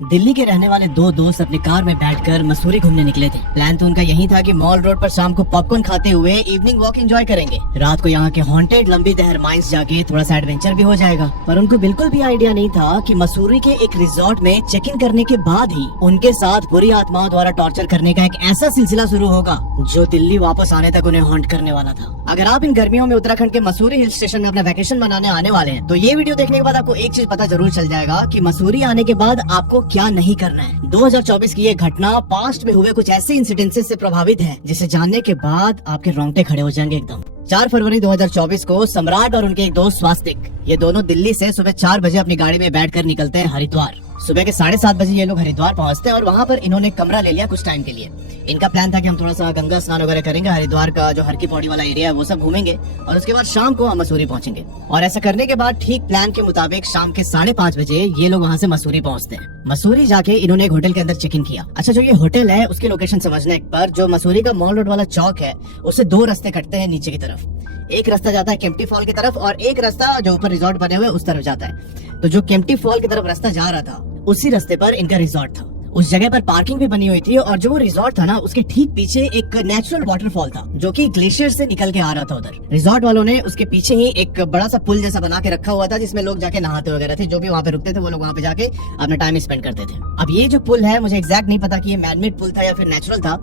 दिल्ली के रहने वाले दो दोस्त अपनी कार में बैठकर मसूरी घूमने निकले थे। प्लान तो उनका यही था कि मॉल रोड पर शाम को पॉपकॉर्न खाते हुए इवनिंग वॉक एंजॉय करेंगे। रात को यहाँ के हॉन्टेड लंबी दहर माइंस जाके थोड़ा सा एडवेंचर भी हो जाएगा। पर उनको बिल्कुल भी आइडिया नहीं था कि मसूरी के एक रिजॉर्ट में चेक इन करने के बाद ही उनके साथ बुरी आत्माओं द्वारा टॉर्चर करने का एक ऐसा सिलसिला शुरू होगा जो दिल्ली वापस आने तक उन्हें हॉन्ट करने वाला था। अगर आप इन गर्मियों में उत्तराखंड के मसूरी हिल स्टेशन में अपना वैकेशन मनाने आने वाले हैं तो ये वीडियो देखने के बाद आपको एक चीज पता जरूर चल जाएगा कि मसूरी आने के बाद आपको क्या नहीं करना है। 2024 की ये घटना पास्ट में हुए कुछ ऐसे इंसिडेंसेस से प्रभावित है जिसे जानने के बाद आपके रोंगटे खड़े हो जाएंगे एकदम। 4 फरवरी 2024 को सम्राट और उनके एक दोस्त स्वास्तिक ये दोनों दिल्ली से सुबह 4 बजे अपनी गाड़ी में बैठकर निकलते हैं हरिद्वार। सुबह के 7:30 बजे ये लोग हरिद्वार पहुंचते हैं और वहाँ पर इन्होंने कमरा ले लिया कुछ टाइम के लिए। इनका प्लान था कि हम थोड़ा सा गंगा स्नान वगैरह करेंगे, हरिद्वार का जो हर की पौड़ी वाला एरिया है वो सब घूमेंगे और उसके बाद शाम को हम मसूरी पहुंचेंगे। और ऐसा करने के बाद ठीक प्लान के मुताबिक शाम के 5:30 बजे ये लोग वहाँ से मसूरी पहुँचते हैं। मसूरी जाके इन्होंने एक होटल के अंदर चेक इन किया। अच्छा, जो ये होटल है उसकी लोकेशन समझने पर जो मसूरी का मॉल रोड वाला चौक है उससे 2 रास्ते कटते हैं नीचे की तरफ। एक रास्ता जाता है केम्प्टी फॉल की तरफ और एक रास्ता जो ऊपर रिजॉर्ट बने हुए उस तरफ जाता है। तो जो केम्प्टी फॉल की तरफ रास्ता जा रहा था उसी रास्ते पर इनका रिजॉर्ट था। उस जगह पर पार्किंग भी बनी हुई थी और जो वो रिजॉर्ट था ना उसके ठीक पीछे एक नेचुरल वाटरफॉल था जो कि ग्लेशियर से निकल के आ रहा था उधर। रिजॉर्ट वालों ने उसके पीछे ही एक बड़ा सा पुल जैसा बना के रखा हुआ था जिसमें लोग जाके नहाते वगैरह थे। जो भी वहाँ पे रुकते थे वो लोग वहाँ पे जाके अपना टाइम स्पेंड करते थे। अब ये जो पुल है मुझे एग्जैक्ट नहीं पता कि ये मैनमेड पुल था या फिर नेचुरल था।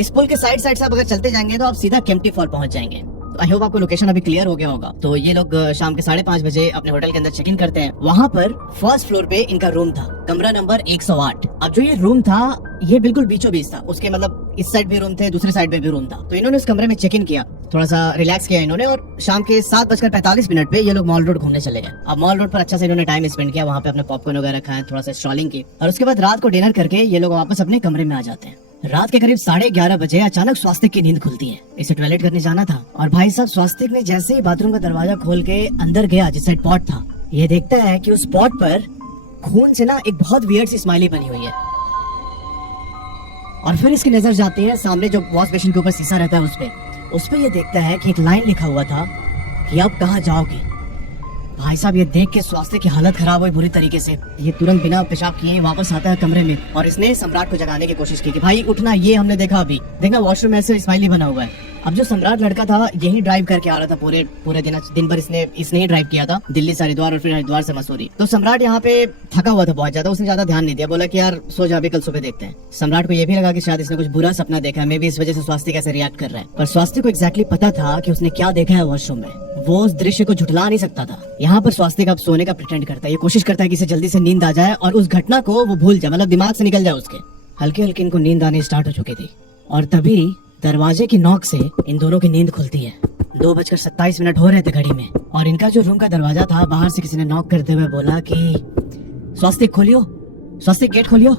इस पुल के साइड से आप अगर चलते जाएंगे तो आप सीधा केम्प्टी फॉल पहुंच जाएंगे। आई होप आपको लोकेशन अभी क्लियर हो गया होगा। तो ये लोग शाम के 5:30 बजे अपने होटल के अंदर चेक इन करते हैं। वहाँ पर फर्स्ट फ्लोर पे इनका रूम था, कमरा नंबर 108। अब जो ये रूम था ये बिल्कुल बीचों बीच था। उसके मतलब इस साइड भी रूम थे, दूसरे साइड में भी रूम था। तो इन्होंने उस कमरे में चेक इन किया, थोड़ा सा रिलैक्स किया इन्होंने और शाम के 7:45 पे ये लोग मॉल रोड घूमने चले गए। अब मॉल रोड पर अच्छा से इन्होंने टाइम स्पेंड किया, वहाँ पे अपने पॉपकॉर्न वगैरह खाए, थोड़ा सा स्ट्रॉलिंग की और उसके बाद रात को डिनर करके ये लोग वापस अपने कमरे में आ जाते हैं। रात के करीब 11:30 बजे अचानक स्वास्तिक की नींद खुलती है। इसे टॉयलेट करने जाना था और भाई साहब स्वास्तिक ने जैसे ही बाथरूम का दरवाजा खोल के अंदर गया जिस साइड पॉट था, ये देखता है कि उस पॉट पर खून से ना एक बहुत वियर्ड सी स्माइली बनी हुई है। और फिर इसकी नजर जाती है सामने जो वॉश बेसिन के ऊपर शीशा रहता है उस पे ये देखता है कि एक लाइन लिखा हुआ था कि अब कहाँ जाओगे। भाई साहब ये देख के स्वास्थ्य की हालत खराब हुई बुरी तरीके से। ये तुरंत बिना पेशाब किए वापस आता है कमरे में और इसने सम्राट को जगाने की कोशिश की कि भाई उठना, ये हमने देखा अभी, देखना वॉशरूम में ऐसे स्माइली बना हुआ है। अब जो सम्राट लड़का था यही ड्राइव करके आ रहा था पूरे दिन भर इसने ही ड्राइव किया था दिल्ली से हरिद्वार और फिर हरिद्वार से मसूरी। तो सम्राट यहाँ पे थका हुआ था बहुत ज्यादा, उसने ज्यादा ध्यान नहीं दिया, बोला कि यार सो जा, अभी कल सुबह देखते हैं। सम्राट को ये भी लगा कि शायद इसने कुछ बुरा सपना देखा है, मे भी इस वजह से स्वास्थ्य कैसे रिएक्ट कर रहा है। पर स्वास्थ्य को एग्जैक्टली पता था कि उसने क्या देखा है वॉशरूम में, वो उस दृश्य को झुठला नहीं सकता था। यहाँ पर स्वास्थ्य अब सोने का प्रिटेंड करता है, ये कोशिश करता है कि इसे जल्दी से नींद आ जाए और उस घटना को वो भूल जाए, मतलब दिमाग से निकल जाए उसके। हल्के हल्के इनको नींद आनी स्टार्ट हो चुकी थी और तभी दरवाजे की नॉक से इन दोनों की नींद खुलती है। 2:27 हो रहे थे घड़ी में और इनका जो रूम का दरवाजा था बाहर से किसी ने नॉक करते हुए बोला कि स्वास्तिक खोलियो, स्वास्तिक गेट खोलियो।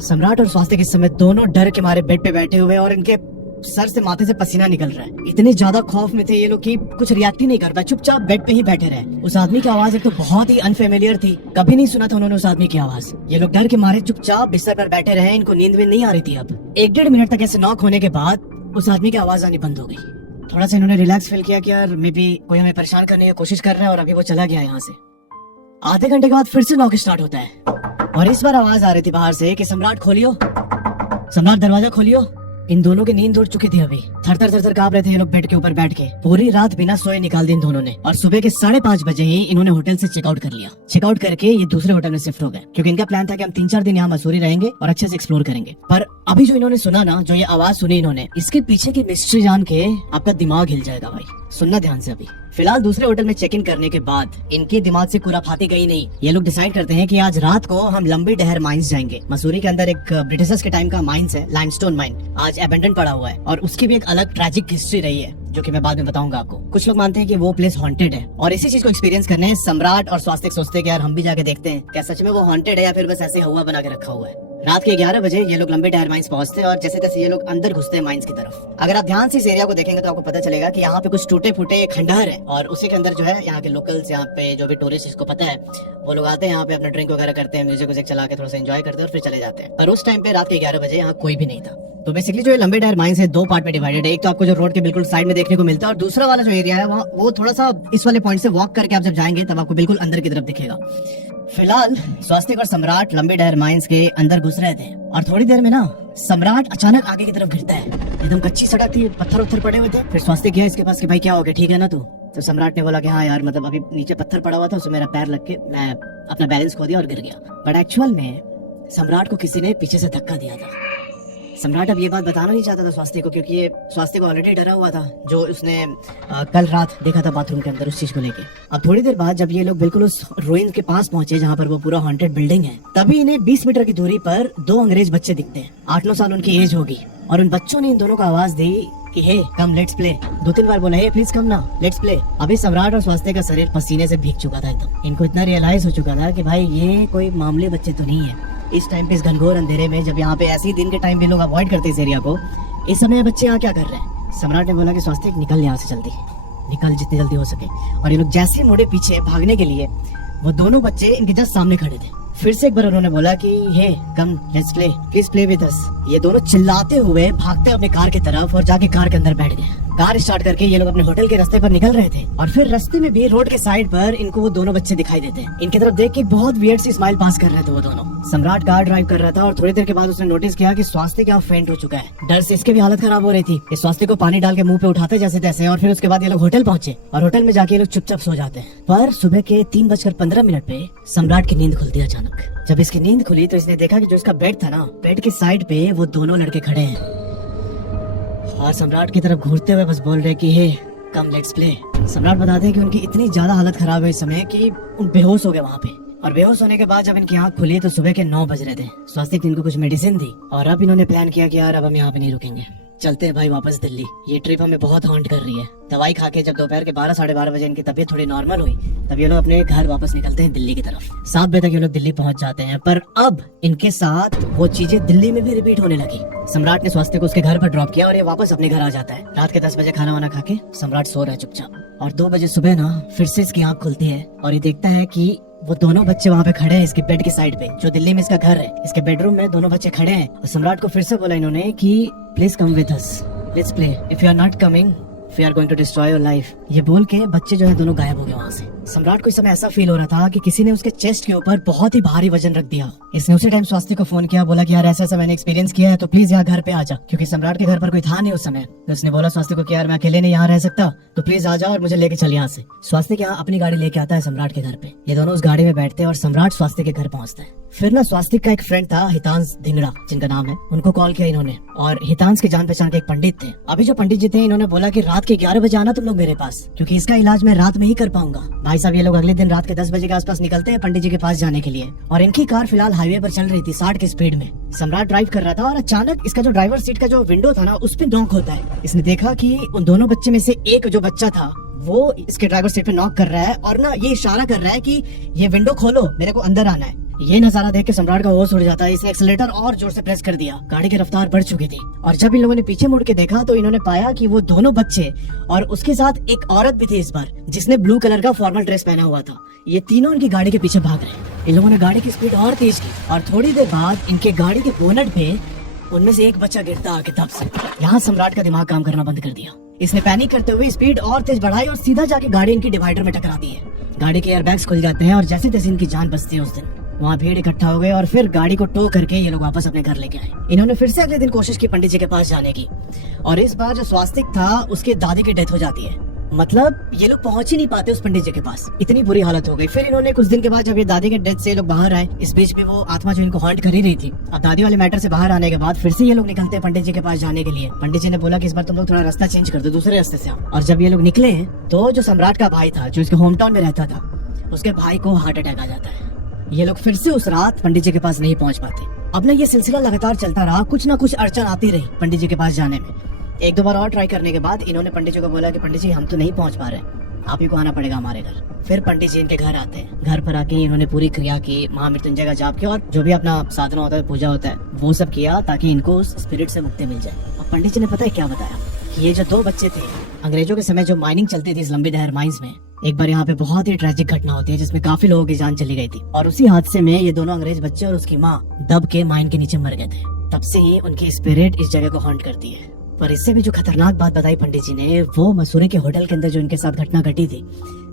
सम्राट और स्वास्तिक इस समय दोनों डर के मारे बेड पे बैठे हुए और इनके सर से माथे से पसीना निकल रहा है। इतने ज्यादा खौफ में थे ये लोग कि कुछ रिएक्ट ही नहीं कर पाए, चुपचाप बेड पे ही बैठे रहे। उस आदमी की आवाज एक तो बहुत ही अनफेमिलियर थी, कभी नहीं सुना था उन्होंने उस आदमी की आवाज। ये लोग डर के मारे चुपचाप बिस्तर पर बैठे रहे, इनको नींद भी नहीं आ रही थी। अब 1-1.5 मिनट तक ऐसे नॉक होने के बाद उस आदमी की आवाज आनी बंद हो गई। थोड़ा सा इन्होंने रिलैक्स फील किया कि यार मे बी कोई हमें परेशान करने की कोशिश कर रहा है और अभी वो चला गया यहाँ से। आधे घंटे के बाद फिर से नॉक स्टार्ट होता है और इस बार आवाज आ रही थी बाहर से कि सम्राट खोलियो, सम्राट दरवाजा खोलियो। इन दोनों की नींद उड़ चुकी थी, अभी थर थर कांप रहे थे ये लोग बेड के ऊपर बैठ के। पूरी रात बिना सोए निकाल दी इन दोनों ने और सुबह के 5:30 बजे ही इन्होंने होटल से चेकआउट कर लिया। चेकआउट करके ये दूसरे होटल में शिफ्ट हो गए क्योंकि इनका प्लान था कि हम 3-4 दिन यहाँ मसूरी रहेंगे और अच्छे से एक्सप्लोर करेंगे। पर अभी जो इन्होंने सुना ना, जो ये आवाज सुनी इन्होंने, इसके पीछे की मिस्ट्री जान के आपका दिमाग हिल जाएगा भाई। सुनना ध्यान से। अभी फिलहाल दूसरे होटल में चेक इन करने के बाद इनके दिमाग से खुराफाती गई नहीं। ये लोग डिसाइड करते हैं कि आज रात को हम लंबी डहर माइंस जाएंगे। मसूरी के अंदर एक ब्रिटिशर्स के टाइम का माइंस है, लाइमस्टोन माइन, आज अबेंडन पड़ा हुआ है और उसकी भी एक अलग ट्रैजिक हिस्ट्री रही है जो कि मैं बाद में बताऊंगा आपको। कुछ लोग मानते हैं कि वो प्लेस हॉन्टेड है और इसी चीज को एक्सपीरियंस करने सम्राट और स्वास्तिक सोचते हैं कि यार हम भी जाके देखते हैं क्या सच में वो हॉन्टेड है या फिर बस ऐसे हवा बना के रखा हुआ है। रात के 11 बजे ये लोग लंबे डहर माइंस पहुंचते हैं और जैसे तैसे ये लोग अंदर घुसते हैं माइंस की तरफ। अगर आप ध्यान से इस एरिया को देखेंगे तो आपको पता चलेगा कि यहाँ पे कुछ टूटे फूटे खंडहर है और उसी के अंदर जो है यहाँ के लोकल्स, यहाँ पे जो भी टूरिस्ट जिसको पता है वो लोग आते हैं यहाँ पे अपना ड्रिंक वगैरह करते हैं, म्यूजिक चला के थोड़ा सा एंजॉय करते हैं और फिर चले जाते हैं। पर उस टाइम पे रात के 11 बजे यहाँ कोई भी नहीं था। तो बेसिकली जो ये लंबे डहर माइंस है 2 पार्ट में डिवाइडेड है। एक तो आपको जो रोड के बिल्कुल साइड में देखने को मिलता है और दूसरा वाला जो एरिया है वहाँ वो थोड़ा सा इस वाले पॉइंट से वॉक करके आप जब जाएंगे तब आपको बिल्कुल अंदर की तरफ दिखेगा। फिलहाल स्वास्तिक और सम्राट लंबी डहर माइंस के अंदर घुस रहे थे और थोड़ी देर में ना सम्राट अचानक आगे की तरफ गिरता है। एकदम कच्ची सड़क थी, पत्थर उत्थर पड़े हुए थे। फिर स्वास्तिक गया इसके पास कि भाई क्या हो गया, ठीक है ना तू? तो सम्राट ने बोला कि हाँ यार, मतलब अभी नीचे पत्थर पड़ा हुआ था, उसमें मेरा पैर लग के मैं अपना बैलेंस खो दिया और गिर गया। बट एक्चुअल में सम्राट को किसी ने पीछे से धक्का दिया था। सम्राट अब ये बात बताना नहीं चाहता था स्वास्तिक को, क्योंकि ये स्वास्तिक को ऑलरेडी डरा हुआ था जो उसने कल रात देखा था बाथरूम के अंदर उस चीज को लेके। अब थोड़ी देर बाद जब ये लोग बिल्कुल उस रूइन के पास पहुंचे जहाँ पर वो पूरा हॉन्टेड बिल्डिंग है, तभी इन्हें 20 मीटर की दूरी पर 2 अंग्रेज बच्चे दिखते हैं। 8-9 साल उनकी एज होगी और उन बच्चों ने इन दोनों को आवाज दी कि हे कम लेट्स प्ले। 2-3 बार बोला हे प्लीज कम ना लेट्स प्ले। अभी सम्राट और स्वास्तिक का शरीर पसीने से भीग चुका था एकदम। इनको इतना रियलाइज हो चुका था कि भाई ये कोई मामूली बच्चे तो नहीं है। इस टाइम पे इस घनघोर अंधेरे में, जब यहाँ पे ऐसे ही दिन के टाइम पे लोग अवॉइड करते हैं इस एरिया को, इस समय बच्चे यहाँ क्या कर रहे हैं? सम्राट ने बोला कि स्वास्तिक निकल यहाँ से जल्दी, निकल जितनी जल्दी हो सके। और ये लोग जैसे ही मुड़े पीछे भागने के लिए, वो दोनों बच्चे इनके जस्ट सामने खड़े थे। फिर से एक बार उन्होंने बोला कि hey come let's play, please play with us. ये दोनों चिल्लाते हुए भागते अपने कार की तरफ और जाके कार के अंदर बैठ गए। कार स्टार्ट करके ये लोग अपने होटल के रास्ते पर निकल रहे थे और फिर रास्ते में भी रोड के साइड पर इनको वो दोनों बच्चे दिखाई देते हैं। इनकी तरफ देख के बहुत वियर्ड सी स्माइल पास कर रहे थे वो दोनों। सम्राट कार ड्राइव कर रहा था और थोड़ी देर के बाद उसने नोटिस किया कि स्वास्तिक यहाँ फेंट हो चुका है। डर से इसके भी हालत खराब हो रही थी। इस स्वास्तिक को पानी डाल के मुंह पे उठाते जैसे तैसे, और फिर उसके बाद ये लोग होटल पहुंचे और होटल में जाके ये लोग चुपचाप सो जाते हैं। पर सुबह के 3:15 पे सम्राट की नींद खुलती है अचानक। जब इसकी नींद खुली तो इसने देखा कि जो इसका बेड था ना, बेड के साइड पे वो दोनों लड़के खड़े हैं और सम्राट की तरफ घूरते हुए बस बोल रहे कि हे कम लेट्स प्ले। सम्राट बताते हैं कि उनकी इतनी ज्यादा हालत खराब है इस समय कि उन बेहोश हो गए वहाँ पे। और बेहोश होने के बाद जब इनकी आंख खुली तो सुबह के 9 बज रहे थे। स्वास्तिक ने इनको कुछ मेडिसिन दी और अब इन्होंने प्लान किया कि यार अब हम यहाँ पे नहीं रुकेंगे, चलते हैं भाई वापस दिल्ली। ये ट्रिप हमें बहुत हॉन्ट कर रही है। दवाई खा के जब दोपहर के 12-12:30 बजे इनकी तबीयत थोड़ी नॉर्मल हुई, तब ये लोग अपने घर वापस निकलते हैं दिल्ली की तरफ। 7 बजे तक ये लोग दिल्ली पहुंच जाते हैं। पर अब इनके साथ वो चीजें दिल्ली में भी रिपीट होने लगी। सम्राट ने स्वास्तिक को उसके घर पर ड्रॉप किया और ये वापस अपने घर आ जाता है। रात के 10 बजे खाना वाना खा के सम्राट सो रहा है चुपचाप। और 2 बजे सुबह ना फिर से इसकी आंख खुलती है और ये देखता है कि वो दोनों बच्चे वहाँ पे खड़े हैं इसके बेड की साइड पे, जो दिल्ली में इसका घर है। इसके बेडरूम में दोनों बच्चे खड़े हैं और सम्राट को फिर से बोला इन्होंने कि please come with us, let's play, if you are not coming we are going to destroy your life. ये बोल के बच्चे जो है दोनों गायब हो गए वहाँ से। सम्राट को इस समय ऐसा फील हो रहा था कि किसी ने उसके चेस्ट के ऊपर बहुत ही भारी वजन रख दिया। इसने उसी टाइम स्वास्तिक को फोन किया, बोला कि यार ऐसा मैंने एक्सपीरियंस किया है, तो प्लीज यहाँ घर पे आ जा, क्योंकि सम्राट के घर पर कोई था नहीं उस समय। तो उसने बोला स्वास्तिक को कि यार मैं अकेले नहीं यहाँ रह सकता, तो प्लीज आ जाओ और मुझे लेके चल यहाँ से। स्वास्तिक यहाँ अपनी गाड़ी लेके आता है सम्राट के घर पे। ये दोनों उस गाड़ी में बैठते हैं और सम्राट स्वास्तिक के घर पहुंचता है। फिर ना स्वास्तिक का एक फ्रेंड था हितांश धिंगड़ा जिनका नाम है, उनको कॉल किया इन्होंने। और हितांश के जान पहचान के एक पंडित थे। अभी जो पंडित जी थे इन्होंने बोला कि रात के 11 बजे आना तुम लोग मेरे पास, क्योंकि इसका इलाज मैं रात में ही कर पाऊंगा। भाई साहब ये लोग अगले दिन रात के 10 बजे के आसपास निकलते हैं पंडित जी के पास जाने के लिए। और इनकी कार फिलहाल हाईवे पर चल रही थी 60 की स्पीड में। सम्राट ड्राइव कर रहा था और अचानक इसका जो ड्राइवर सीट का जो विंडो था ना, उस पे नॉक होता है। इसने देखा कि उन दोनों बच्चे में से एक जो बच्चा था वो इसके ड्राइवर सीट पे नॉक कर रहा है और ना ये इशारा कर रहा है कि ये विंडो खोलो, मेरे को अंदर आना है। ये नजारा देख के सम्राट का होश उड़ जाता है। इसने एक्सीलरेटर और जोर से प्रेस कर दिया। गाड़ी की रफ्तार बढ़ चुकी थी और जब इन लोगों ने पीछे मुड़ के देखा तो इन्होंने पाया कि वो दोनों बच्चे और उसके साथ एक औरत भी थी इस बार, जिसने ब्लू कलर का फॉर्मल ड्रेस पहना हुआ था। ये तीनों इनकी गाड़ी के पीछे भाग रहे हैं। इन लोगों ने गाड़ी की स्पीड और तेज की और थोड़ी देर बाद इनके गाड़ी के बोनट पे उनमें से एक बच्चा गिरता आके दब से। यहाँ सम्राट का दिमाग काम करना बंद कर दिया। इसने पैनिक करते हुए स्पीड और तेज बढ़ाई और सीधा जाके गाड़ी इनकी डिवाइडर में टकराती है। गाड़ी के एयरबैग्स खुल जाते हैं और जैसे तैसे इनकी जान बचती है। उस दिन वहाँ भीड़ इकट्ठा हो गए और फिर गाड़ी को टो करके ये लोग वापस अपने घर लेके आए। इन्होंने फिर से अगले दिन कोशिश की पंडित जी के पास जाने की और इस बार जो स्वास्तिक था उसके दादी की डेथ हो जाती है। मतलब ये लोग पहुंच ही नहीं पाते उस पंडित जी के पास, इतनी बुरी हालत हो गई। फिर इन्होंने कुछ दिन के बाद जब ये दादी के डेथ से ये लोग बाहर आए, इस बीच में वो आत्मा जो इनको हॉन्ट कर ही रही थी। अब दादी वाले मैटर से बाहर आने के बाद फिर से ये लोग निकलते हैं पंडित जी के पास जाने के लिए। पंडित जी ने बोला कि इस बार तुम लोग थोड़ा रास्ता चेंज कर दो, दूसरे रास्ते से आओ। और जब ये लोग निकले तो जो सम्राट का भाई था, जो इसके होम टाउन में रहता था, उसके भाई को हार्ट अटैक आ जाता है। ये लोग फिर से उस रात पंडित जी के पास नहीं पहुंच पाते। अब ना ये सिलसिला लगातार चलता रहा, कुछ ना कुछ अड़चन आती रही पंडित जी के पास जाने में। 1-2 बार और ट्राई करने के बाद इन्होंने पंडित जी को बोला कि पंडित जी हम तो नहीं पहुंच पा रहे, आप ही को आना पड़ेगा हमारे घर। फिर पंडित जी इनके घर आते हैं। घर पर आके इन्होंने पूरी क्रिया की, महामृत्युंजय का जाप किया और जो भी अपना साधना होता है, पूजा होता है, वो सब किया ताकि इनको उस स्पिरिट से मुक्ति मिल जाए। अब पंडित जी ने पता है क्या बताया कि ये जो 2 बच्चे थे, अंग्रेजों के समय जो माइनिंग चलती थी इस लंबी दहर माइंस में, एक बार यहाँ पे बहुत ही ट्रेजिक घटना होती है जिसमें काफी लोगों की जान चली गई थी। और उसी हादसे में ये दोनों अंग्रेज बच्चे और उसकी माँ दब के माइन के नीचे मर गए थे। तब से ही उनकी स्पिरिट इस जगह को हॉन्ट करती है। पर इससे भी जो खतरनाक बात बताई पंडित जी ने, वो मसूरी के होटल के अंदर जो इनके साथ घटना घटी थी,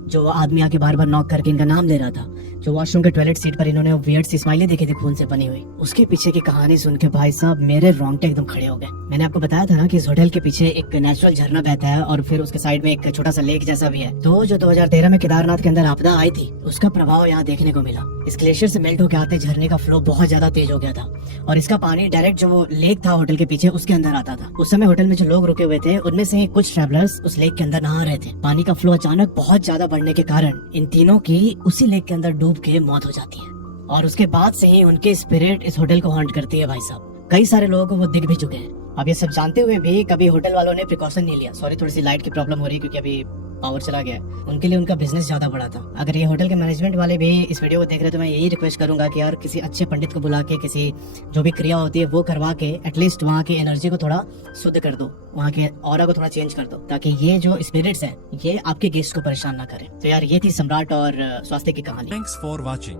जो आदमी आके बार बार नॉक करके इनका नाम ले रहा था, जो वॉशरूम के टॉयलेट सीट पर इन्होंने वियर्ड सी स्माइलें देखी थी खून से बनी हुई, उसके पीछे की कहानी सुन के भाई साहब मेरे रोंगटे एकदम खड़े हो गए। मैंने आपको बताया था ना कि इस होटल के पीछे एक नेचुरल झरना बहता है और फिर उसके साइड में एक छोटा सा लेक जैसा भी है। तो जो 2013 में केदारनाथ के अंदर आपदा आई थी, उसका प्रभाव यहाँ देखने को मिला। इस ग्लेशियर से मेल्ट होकर आते झरने का फ्लो बहुत ज्यादा तेज हो गया था और इसका पानी डायरेक्ट जो वो लेक था होटल के पीछे उसके अंदर आता था। उस समय होटल में जो लोग रुके हुए थे उनमें से कुछ ट्रैवलर्स उस लेक के अंदर नहा रहे थे। पानी का फ्लो अचानक बहुत ज्यादा बढ़ने के कारण इन तीनों की उसी लेक के अंदर डूब के मौत हो जाती है और उसके बाद से ही उनके स्पिरिट इस होटल को हॉन्ट करती है। भाई साहब कई सारे लोगों को वो दिख भी चुके हैं। अब ये सब जानते हुए भी कभी होटल वालों ने प्रिकॉशन नहीं लिया। सॉरी, थोड़ी सी लाइट की प्रॉब्लम हो रही है क्योंकि अभी पावर चला गया है। उनके लिए उनका बिजनेस ज्यादा बड़ा था। अगर ये होटल के मैनेजमेंट वाले भी इस वीडियो को देख रहे हैं तो मैं यही रिक्वेस्ट करूंगा कि यार किसी अच्छे पंडित को बुला के किसी जो भी क्रिया होती है वो करवा के एटलीस्ट वहाँ की एनर्जी को थोड़ा शुद्ध कर दो, वहाँ के ऑरा को थोड़ा चेंज कर दो, ताकि ये जो स्पिरिट्स है ये आपके गेस्ट को परेशान ना करे। तो यार ये थी सम्राट और स्वास्थ्य की कहानी। Thanks for watching.